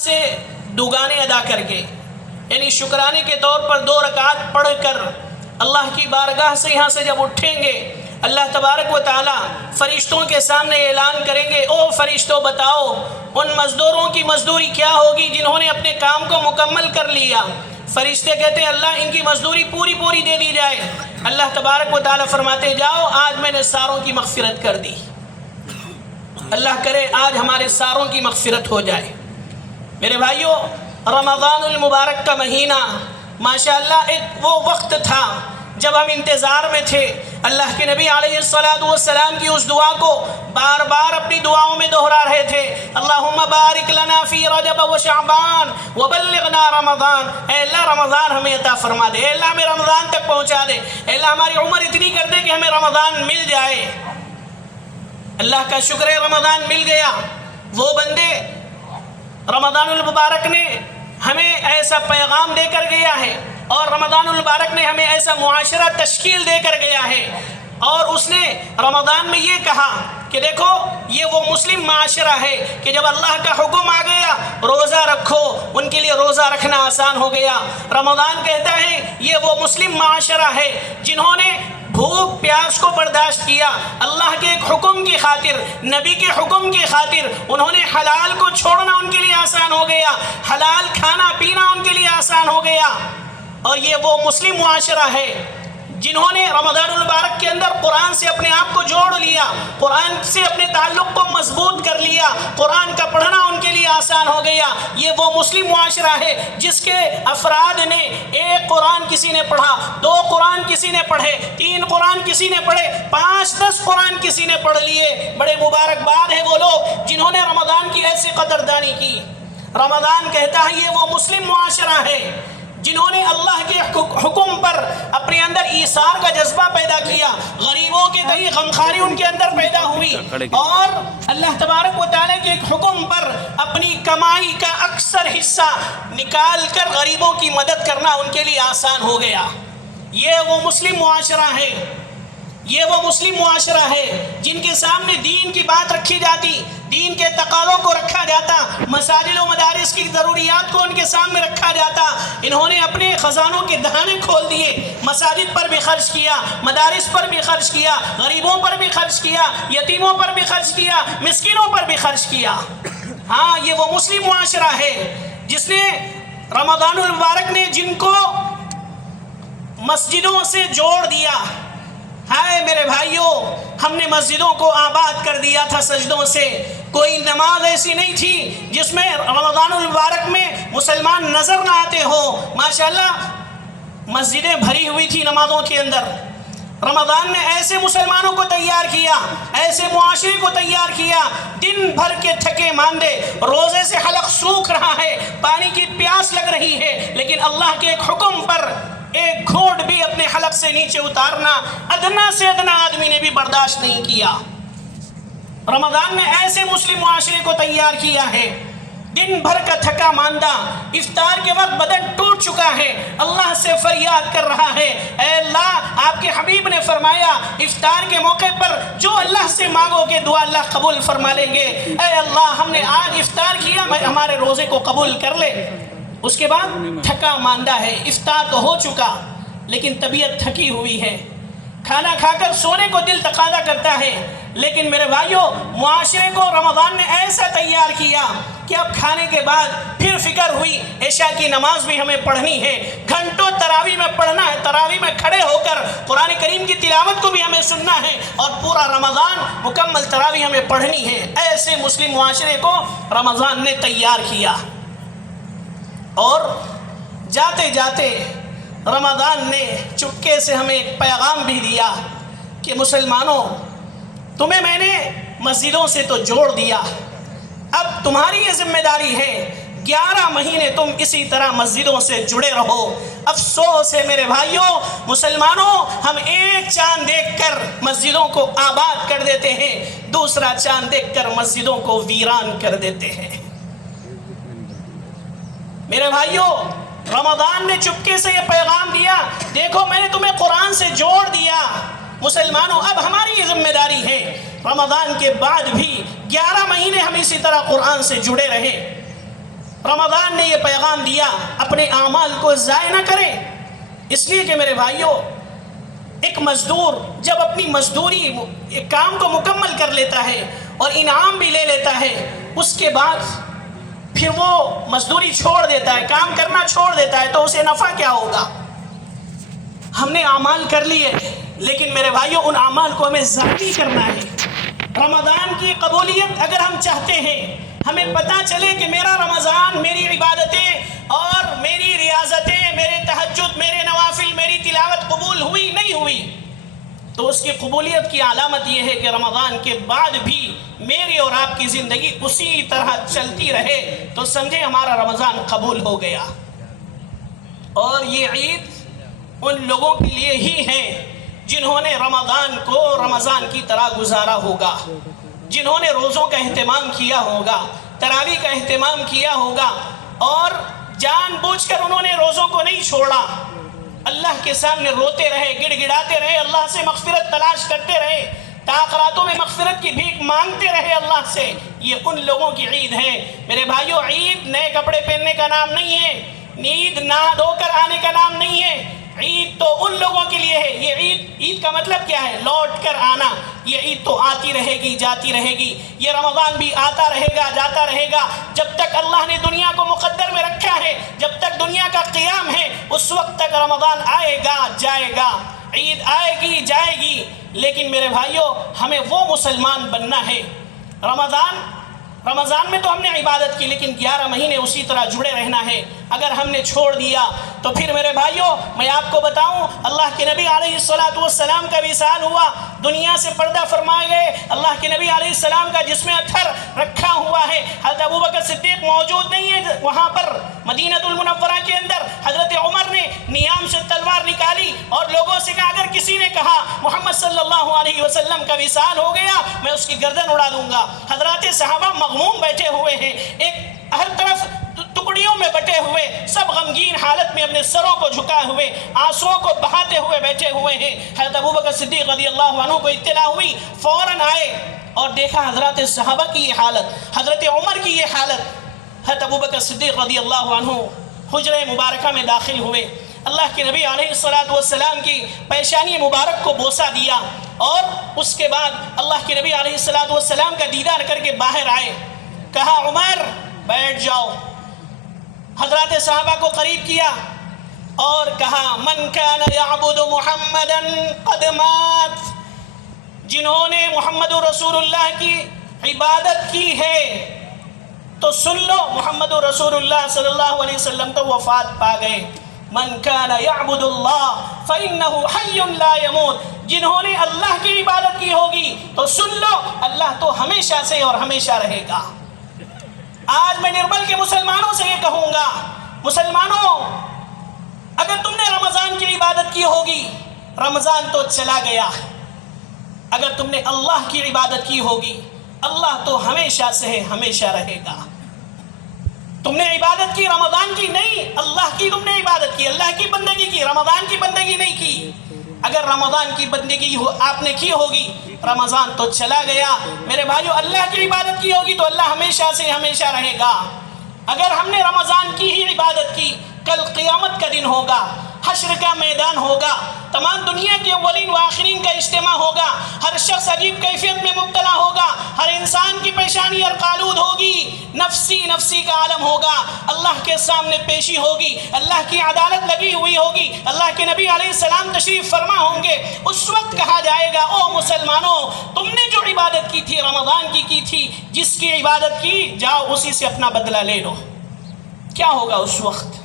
سے دوگانے ادا کر کے یعنی شکرانے کے طور پر 2 رکعات پڑھ کر اللہ کی بارگاہ سے یہاں سے جب اٹھیں گے، اللہ تبارک و تعالی فرشتوں کے سامنے اعلان کریں گے، او فرشتوں بتاؤ ان مزدوروں کی مزدوری کیا ہوگی جنہوں نے اپنے کام کو مکمل کر لیا۔ فرشتے کہتے ہیں اللہ ان کی مزدوری پوری دے دی جائے۔ اللہ تبارک و تعالی فرماتے جاؤ آج میں نے ساروں کی مغفرت کر دی۔ اللہ کرے آج ہمارے ساروں کی مغفرت ہو جائے۔ میرے بھائیوں، رمضان المبارک کا مہینہ ماشاءاللہ ایک وہ وقت تھا جب ہم انتظار میں تھے۔ اللہ کے نبی علیہ السلام کی اس دعا کو بار بار اپنی دعاؤں میں دہرا رہے تھے، اللہم بارک لنا فی رجب و شعبان وبلغنا رمضان۔ اے اللہ رمضان ہمیں عطا فرما دے، اے اللہ ہمیں رمضان تک پہنچا دے، اے اللہ ہماری عمر اتنی کر دے کہ ہمیں رمضان مل جائے۔ اللہ کا شکر ہے رمضان مل گیا۔ وہ بندے رمضان المبارک نے ہمیں ایسا پیغام دے کر گیا ہے، اور رمضان المبارک نے ہمیں ایسا معاشرہ تشکیل دے کر گیا ہے، اور اس نے رمضان میں یہ کہا کہ دیکھو یہ وہ مسلم معاشرہ ہے کہ جب اللہ کا حکم آ گیا روزہ رکھو، ان کے لیے روزہ رکھنا آسان ہو گیا۔ رمضان کہتا ہے یہ وہ مسلم معاشرہ ہے جنہوں نے بھوک پیاس کو برداشت کیا، اللہ کے ایک حکم کی خاطر، نبی کے حکم کی خاطر انہوں نے حلال کو چھوڑنا ان کے لیے آسان ہو گیا، حلال کھانا پینا ان کے لیے آسان ہو گیا۔ اور یہ وہ مسلم معاشرہ ہے جنہوں نے رمضان المبارک کے اندر قرآن سے اپنے آپ کو جوڑ لیا، قرآن سے اپنے تعلق کو مضبوط کر لیا، قرآن کا پڑھنا ان کے لیے آسان ہو گیا۔ یہ وہ مسلم معاشرہ ہے جس کے افراد نے 1 قرآن کسی نے پڑھا، 2 قرآن کسی نے پڑھے، 3 قرآن کسی نے پڑھے، 5-10 قرآن کسی نے پڑھ لیے۔ بڑے مبارکباد ہے وہ لوگ جنہوں نے رمضان کی ایسی قدردانی کی۔ رمضان کہتا ہے یہ وہ مسلم معاشرہ ہے جنہوں نے اللہ کے حکم پر اپنے اندر ایثار کا جذبہ پیدا کیا، غریبوں کے تئیں غمخواری ان کے اندر پیدا ہوئی، اور اللہ تبارک و تعالیٰ کے ایک حکم پر اپنی کمائی کا اکثر حصہ نکال کر غریبوں کی مدد کرنا ان کے لیے آسان ہو گیا۔ یہ وہ مسلم معاشرہ ہے، یہ وہ مسلم معاشرہ ہے جن کے سامنے دین کی بات رکھی جاتی، دین کے تقاضوں کو رکھا جاتا، مساجد و مدارس کی ضروریات کو ان کے سامنے رکھا جاتا۔ انہوں نے اپنے خزانوں کے دہانے کھول دیے، مساجد پر بھی خرچ کیا، مدارس پر بھی خرچ کیا، غریبوں پر بھی خرچ کیا، یتیموں پر بھی خرچ کیا، مسکینوں پر بھی خرچ کیا۔ ہاں یہ وہ مسلم معاشرہ ہے جس نے رمضان المبارک نے جن کو مسجدوں سے جوڑ دیا۔ ہائے میرے بھائیوں، ہم نے مسجدوں کو آباد کر دیا تھا سجدوں سے۔ کوئی نماز ایسی نہیں تھی جس میں رمضان المبارک میں مسلمان نظر نہ آتے ہو۔ ماشاءاللہ مسجدیں بھری ہوئی تھی نمازوں کے اندر۔ رمضان نے ایسے مسلمانوں کو تیار کیا، ایسے معاشرے کو تیار کیا، دن بھر کے تھکے ماندے، روزے سے حلق سوکھ رہا ہے، پانی کی پیاس لگ رہی ہے، لیکن اللہ کے ایک حکم پر ایک گھونٹ بھی اپنے حلق سے نیچے اتارنا ادنا سے ادنا آدمی نے بھی برداشت نہیں کیا۔ رمضان نے ایسے مسلم معاشرے کو تیار کیا ہے، دن بھر کا تھکا ماندہ، افطار کے وقت بدن ٹوٹ چکا ہے، اللہ سے فریاد کر رہا ہے، اے اللہ آپ کے حبیب نے فرمایا افطار کے موقع پر جو اللہ سے مانگو گے دعا اللہ قبول فرما لیں گے۔ اے اللہ ہم نے آج افطار کیا، ہمارے روزے کو قبول کر لے۔ اس کے بعد تھکا ماندہ ہے، افطار تو ہو چکا لیکن طبیعت تھکی ہوئی ہے، کھانا کھا کر سونے کو دل تقاضا کرتا ہے، لیکن میرے بھائیوں معاشرے کو رمضان نے ایسا تیار کیا کہ اب کھانے کے بعد پھر فکر ہوئی عشاء کی نماز بھی ہمیں پڑھنی ہے، گھنٹوں تراویح میں پڑھنا ہے، تراویح میں کھڑے ہو کر قرآن کریم کی تلاوت کو بھی ہمیں سننا ہے، اور پورا رمضان مکمل تراویح ہمیں پڑھنی ہے۔ ایسے مسلم معاشرے کو رمضان نے تیار کیا، اور جاتے جاتے رمضان نے چپکے سے ہمیں ایک پیغام بھی دیا کہ مسلمانوں تمہیں میں نے مسجدوں سے تو جوڑ دیا، اب تمہاری یہ ذمہ داری ہے 11 مہینے تم اسی طرح مسجدوں سے جڑے رہو۔ افسوس ہے میرے بھائیوں مسلمانوں، ہم ایک چاند دیکھ کر مسجدوں کو آباد کر دیتے ہیں، دوسرا چاند دیکھ کر مسجدوں کو ویران کر دیتے ہیں۔ میرے بھائیوں رمضان نے چپکے سے یہ پیغام دیا، دیکھو میں نے تمہیں قرآن سے جوڑ دیا، مسلمانوں اب ہماری یہ ذمہ داری ہے رمضان کے بعد بھی 11 مہینے ہم اسی طرح قرآن سے جڑے رہے۔ رمضان نے یہ پیغام دیا اپنے اعمال کو ضائع نہ کریں، اس لیے کہ میرے بھائیوں ایک مزدور جب اپنی مزدوری ایک کام کو مکمل کر لیتا ہے اور انعام بھی لے لیتا ہے، اس کے بعد پھر وہ مزدوری چھوڑ دیتا ہے، کام کرنا چھوڑ دیتا ہے، تو اسے نفع کیا ہوگا؟ ہم نے اعمال کر لیے، لیکن میرے بھائیوں ان اعمال کو ہمیں ضائع نہیں کرنا ہے۔ رمضان کی قبولیت اگر ہم چاہتے ہیں، ہمیں پتہ چلے کہ میرا رمضان، میری عبادتیں اور میری ریاضتیں، میرے تہجد، میرے نوافل، میری تلاوت قبول ہوئی نہیں ہوئی، تو اس کی قبولیت کی علامت یہ ہے کہ رمضان کے بعد بھی میری اور آپ کی زندگی اسی طرح چلتی رہے، تو سمجھے ہمارا رمضان قبول ہو گیا۔ اور یہ عید ان لوگوں کے لیے ہی ہے جنہوں نے رمضان کو رمضان کی طرح گزارا ہوگا، جنہوں نے روزوں کا اہتمام کیا ہوگا، تراویح کا اہتمام کیا ہوگا، اور جان بوجھ کر انہوں نے روزوں کو نہیں چھوڑا، اللہ کے سامنے روتے رہے، گڑ گڑاتے رہے، اللہ سے مغفرت تلاش کرتے رہے، تاخراتوں میں مغفرت کی بھیک مانگتے رہے اللہ سے۔ یہ ان لوگوں کی عید ہے۔ میرے بھائیوں، عید نئے کپڑے پہننے کا نام نہیں ہے، عید نہا دھو کر آنے کا نام نہیں ہے، عید تو ان لوگوں کے لیے ہے۔ یہ عید کا مطلب کیا ہے؟ لوٹ کر آنا۔ یہ عید تو آتی رہے گی، جاتی رہے گی، یہ رمضان بھی آتا رہے گا، جاتا رہے گا، جب تک اللہ نے دنیا کو مقدر میں رکھا ہے، جب تک دنیا کا قیام ہے، اس وقت تک رمضان آئے گا، جائے گا، عید آئے گی، جائے گی۔ لیکن میرے بھائیوں، ہمیں وہ مسلمان بننا ہے۔ رمضان میں تو ہم نے عبادت کی، لیکن 11 مہینے اسی طرح جڑے رہنا ہے۔ اگر ہم نے چھوڑ دیا تو پھر میرے بھائیوں، میں آپ کو بتاؤں، اللہ کے نبی علیہ السلام کا وصال ہوا، دنیا سے پردہ فرمائے گئے۔ اللہ کے نبی علیہ السلام کا جسم اطہر رکھا ہوا ہے، حضرت ابوبکر صدیق موجود نہیں ہے وہاں پر مدینہ المنورہ کے اندر۔ حضرت عمر نے نیام سے تلوار نکالی اور لوگوں سے کہا، اگر کسی نے کہا محمد صلی اللہ علیہ وسلم کا وصال ہو گیا، میں اس کی گردن اڑا دوں گا۔ حضرات صحابہ مغموم بیٹھے ہوئے ہیں، ایک ہر طرف ٹکڑیوں میں بٹے ہوئے، سب غمگین حالت میں اپنے سروں کو جھکائے ہوئے، آنسوؤں کو بہاتے ہوئے بیٹھے ہوئے ہیں۔ حضرت ابوبکر صدیق رضی اللہ عنہ کو اطلاع ہوئی، فوراً آئے اور دیکھا حضرات صحابہ کی یہ حالت، حضرت عمر کی یہ حالت۔ حضرت ابوبکر صدیق رضی اللہ عنہ حجرہ مبارکہ میں داخل ہوئے، اللہ کے نبی علیہ السلام کی پیشانی مبارک کو بوسہ دیا، اور اس کے بعد اللہ کے نبی علیہ السلام کا دیدار کر کے باہر آئے، کہا عمر بیٹھ جاؤ۔ حضرات صحابہ کو قریب کیا اور کہا، من کان یعبد محمدا قد مات، جنہوں نے محمد رسول اللہ کی عبادت کی ہے تو سن لو، محمد رسول اللہ صلی اللہ علیہ وسلم تو وفات پا گئے۔ من کان یعبد اللہ فإنہ حی لا یموت، جنہوں نے اللہ کی عبادت کی ہوگی تو سن لو، اللہ تو ہمیشہ سے اور ہمیشہ رہے گا۔ آج میں نرمل کے مسلمانوں سے یہ کہوں گا، مسلمانوں، اگر تم نے رمضان کی عبادت کی ہوگی، رمضان تو چلا گیا۔ اگر تم نے اللہ کی عبادت کی ہوگی، اللہ تو ہمیشہ سے ہے، ہمیشہ رہے گا۔ تم نے عبادت کی رمضان کی نہیں، اللہ کی تم نے عبادت کی، اللہ کی بندگی کی، رمضان کی بندگی نہیں کی۔ اگر رمضان کی بندگی آپ نے کی ہوگی، رمضان تو چلا گیا۔ میرے بھائیو، اللہ کی عبادت کی ہوگی تو اللہ ہمیشہ سے ہمیشہ رہے گا۔ اگر ہم نے رمضان کی ہی عبادت کی، کل قیامت کا دن ہوگا، حشر کا میدان ہوگا، تمام دنیا کے اولین و آخرین کا اجتماع ہوگا، ہر شخص عجیب کیفیت میں مبتلا ہوگا، ہر انسان کی پیشانی ارقالود ہوگی، نفسی نفسی کا عالم ہوگا، اللہ کے سامنے پیشی ہوگی، اللہ کی عدالت لگی ہوئی ہوگی، اللہ کے نبی علیہ السلام تشریف فرما ہوں گے۔ اس وقت کہا جائے گا، او مسلمانوں، تم نے جو عبادت کی تھی رمضان کی تھی، جس کی عبادت کی، جاؤ اسی سے اپنا بدلہ لے لو۔ کیا ہوگا اس وقت؟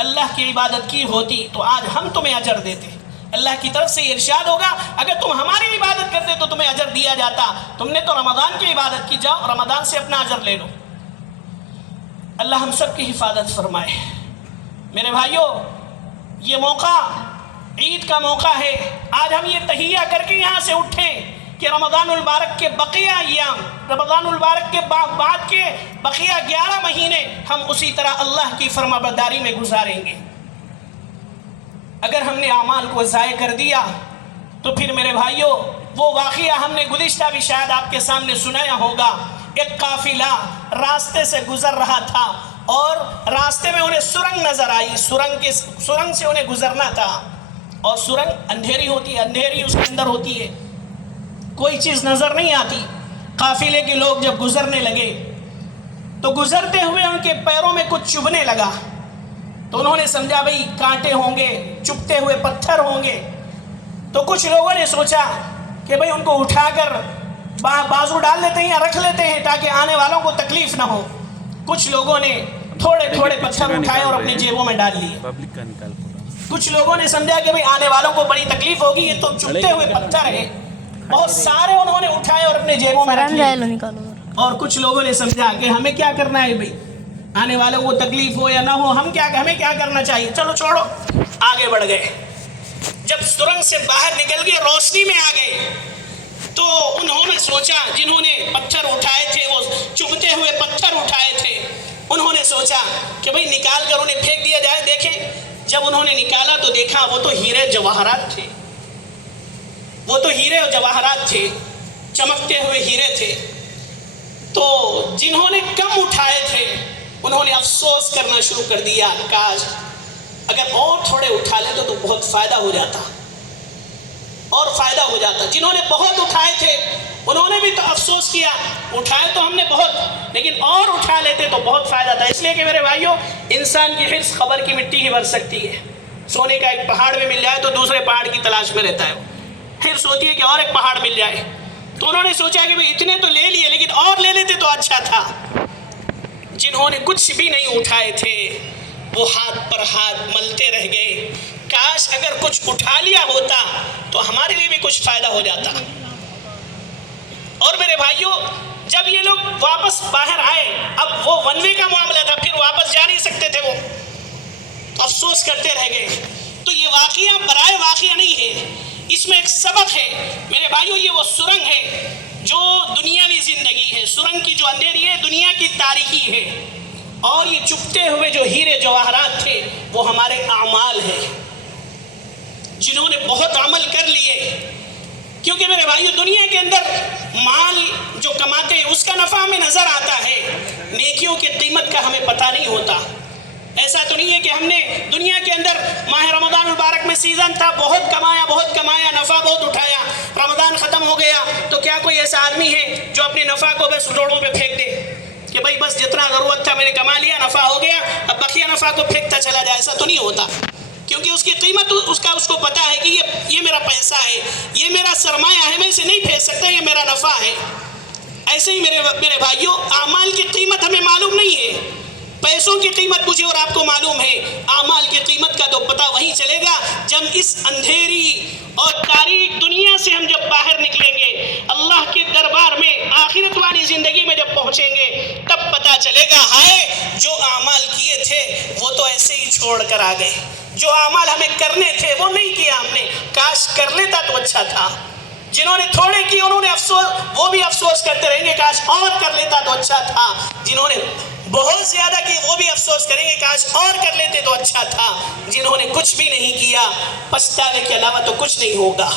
اللہ کی عبادت کی ہوتی تو آج ہم تمہیں اجر دیتے۔ اللہ کی طرف سے یہ ارشاد ہوگا، اگر تم ہماری عبادت کرتے تو تمہیں اجر دیا جاتا، تم نے تو رمضان کی عبادت کی، جاؤ رمضان سے اپنا اجر لے لو۔ اللہ ہم سب کی حفاظت فرمائے۔ میرے بھائیوں، یہ موقع عید کا موقع ہے، آج ہم یہ تحیہ کر کے یہاں سے اٹھیں کہ رمضان المبارک کے بقیہ ایام، رمضان المبارک کے بعد کے بقیہ 11 مہینے ہم اسی طرح اللہ کی فرما برداری میں گزاریں گے۔ اگر ہم نے اعمال کو ضائع کر دیا تو پھر میرے بھائیوں، وہ واقعہ ہم نے گزشتہ بھی شاید آپ کے سامنے سنایا ہوگا، ایک قافلہ راستے سے گزر رہا تھا، راستے میں انہیں سرنگ نظر آئی، سرنگ سے انہیں گزرنا تھا، اور سرنگ اندھیری ہوتی ہے، اندھیری اس کے اندر ہوتی ہے، کوئی چیز نظر نہیں آتی۔ قافلے کے لوگ جب گزرنے لگے تو گزرتے ہوئے ان کے پیروں میں کچھ چبھنے لگا، تو انہوں نے سمجھا بھئی کانٹے ہوں گے، چبھتے ہوئے پتھر ہوں گے۔ تو کچھ لوگوں نے سوچا کہ بھئی ان کو اٹھا کر بازو ڈال لیتے ہیں یا رکھ لیتے ہیں تاکہ آنے والوں کو تکلیف نہ ہو۔ کچھ لوگوں نے تھوڑے تھوڑے پتھر اٹھائے اور اپنی جیبوں میں ڈال لیے۔ کچھ لوگوں نے سمجھا کہ بھئی آنے والوں کو بڑی تکلیف ہوگی، یہ تو چبھتے ہوئے پتھر ہے، بہت سارے انہوں نے اٹھائے اور اپنے جیبوں میں رکھ لیے۔ اور کچھ لوگوں نے سمجھا کہ ہمیں کیا کرنا ہے بھئی، آنے والوں کو تکلیف ہو یا نہ ہو، ہمیں کیا کرنا چاہیے، چلو چھوڑو، آگے بڑھ گئے۔ جب سرنگ سے باہر نکل گئے، روشنی میں آ گئے، تو انہوں نے سوچا، جنہوں نے پتھر اٹھائے تھے، وہ چبھتے ہوئے پتھر اٹھائے تھے، انہوں نے سوچا کہ بھئی نکال کر انہیں پھینک دیا جائے۔ دیکھیں جب انہوں نے نکالا تو دیکھا وہ تو ہیرے جواہرات تھے، وہ تو ہیرے اور جواہرات تھے، چمکتے ہوئے ہیرے تھے۔ تو جنہوں نے کم اٹھائے تھے انہوں نے افسوس کرنا شروع کر دیا، کاش اگر اور تھوڑے اٹھا لے تو بہت فائدہ ہو جاتا، اور فائدہ ہو جاتا۔ جنہوں نے بہت اٹھائے تھے انہوں نے بھی تو افسوس کیا، اٹھائے تو ہم نے بہت، لیکن اور اٹھا لیتے تو بہت فائدہ تھا۔ اس لیے کہ میرے بھائیوں، انسان کی حرص خبر کی مٹی ہی بھر سکتی ہے۔ سونے کا ایک پہاڑ میں مل جائے تو دوسرے پہاڑ کی تلاش میں رہتا ہے، حرص ہوتی ہے کہ اور ایک پہاڑ مل جائے۔ تو انہوں نے سوچا کہ بھئی اتنے تو لے لیے، لیکن اور لے لیتے تو اچھا تھا۔ جنہوں نے کچھ بھی نہیں اٹھائے تھے وہ ہاتھ پر ہاتھ ملتے رہ گئے، کاش اگر کچھ اٹھا لیا ہوتا تو ہمارے لیے بھی کچھ فائدہ ہو جاتا۔ اور میرے بھائیوں، جب یہ لوگ واپس باہر آئے، اب وہ ون وے کا معاملہ تھا، پھر واپس جا نہیں سکتے تھے، وہ افسوس کرتے رہ گئے۔ تو یہ واقعہ برائے واقعہ نہیں ہے، اس میں ایک سبق ہے میرے بھائیوں۔ یہ وہ سرنگ ہے جو دنیاوی زندگی ہے، سرنگ کی جو اندھیری ہے دنیا کی تاریکی ہے، اور یہ چبھتے ہوئے جو ہیرے جواہرات تھے وہ ہمارے اعمال ہیں، جنہوں نے بہت عمل کر لیے۔ کیونکہ میرے بھائیو، دنیا کے اندر مال جو کماتے ہیں اس کا نفع ہمیں نظر آتا ہے، نیکیوں کی قیمت کا ہمیں پتہ نہیں ہوتا۔ ایسا تو نہیں ہے کہ ہم نے دنیا کے اندر ماہ رمضان المبارک میں سیزن تھا، بہت کمایا، نفع بہت اٹھایا، رمضان ختم ہو گیا تو کیا کوئی ایسا آدمی ہے جو اپنے نفع کو بس روڑوں پہ پھینک دے کہ بھئی بس جتنا ضرورت تھا میں نے کما لیا، نفع ہو گیا، اب بقیہ نفع کو پھینکتا چلا جائے؟ ایسا تو نہیں ہوتا، کیونکہ اس کی قیمت اس کو پتہ ہے کہ یہ میرا پیسہ ہے، یہ میرا سرمایہ ہے، میں اسے نہیں پھینک سکتا، یہ میرا نفع ہے۔ ایسے ہی میرے بھائیوں، اعمال کی قیمت ہمیں معلوم نہیں ہے، پیسوں کی قیمت مجھے اور آپ کو معلوم ہے، اعمال کی قیمت کا تو پتہ وہیں چلے گا جب اس اندھیری اور تاریک دنیا سے ہم جب باہر نکلیں گے، اللہ کے دربار میں آخرت والی زندگی میں جب پہنچیں گے، تب پتہ چلے گا ہائے جو اعمال کیے تھے وہ تو ایسے ہی چھوڑ کر آ گئے، جو اعمال ہمیں کرنے تھے وہ نہیں کیا ہم نے، کاش کر لیتا تو اچھا تھا۔ جنہوں نے تھوڑے کی انہوں نے وہ بھی افسوس کرتے رہیں گے، کاش اور کر لیتا تو اچھا تھا۔ جنہوں نے بہت زیادہ کی وہ بھی افسوس کریں گے، کاش اور کر لیتے تو اچھا تھا۔ جنہوں نے کچھ بھی نہیں کیا، پچھتاوے کے علاوہ تو کچھ نہیں ہوگا۔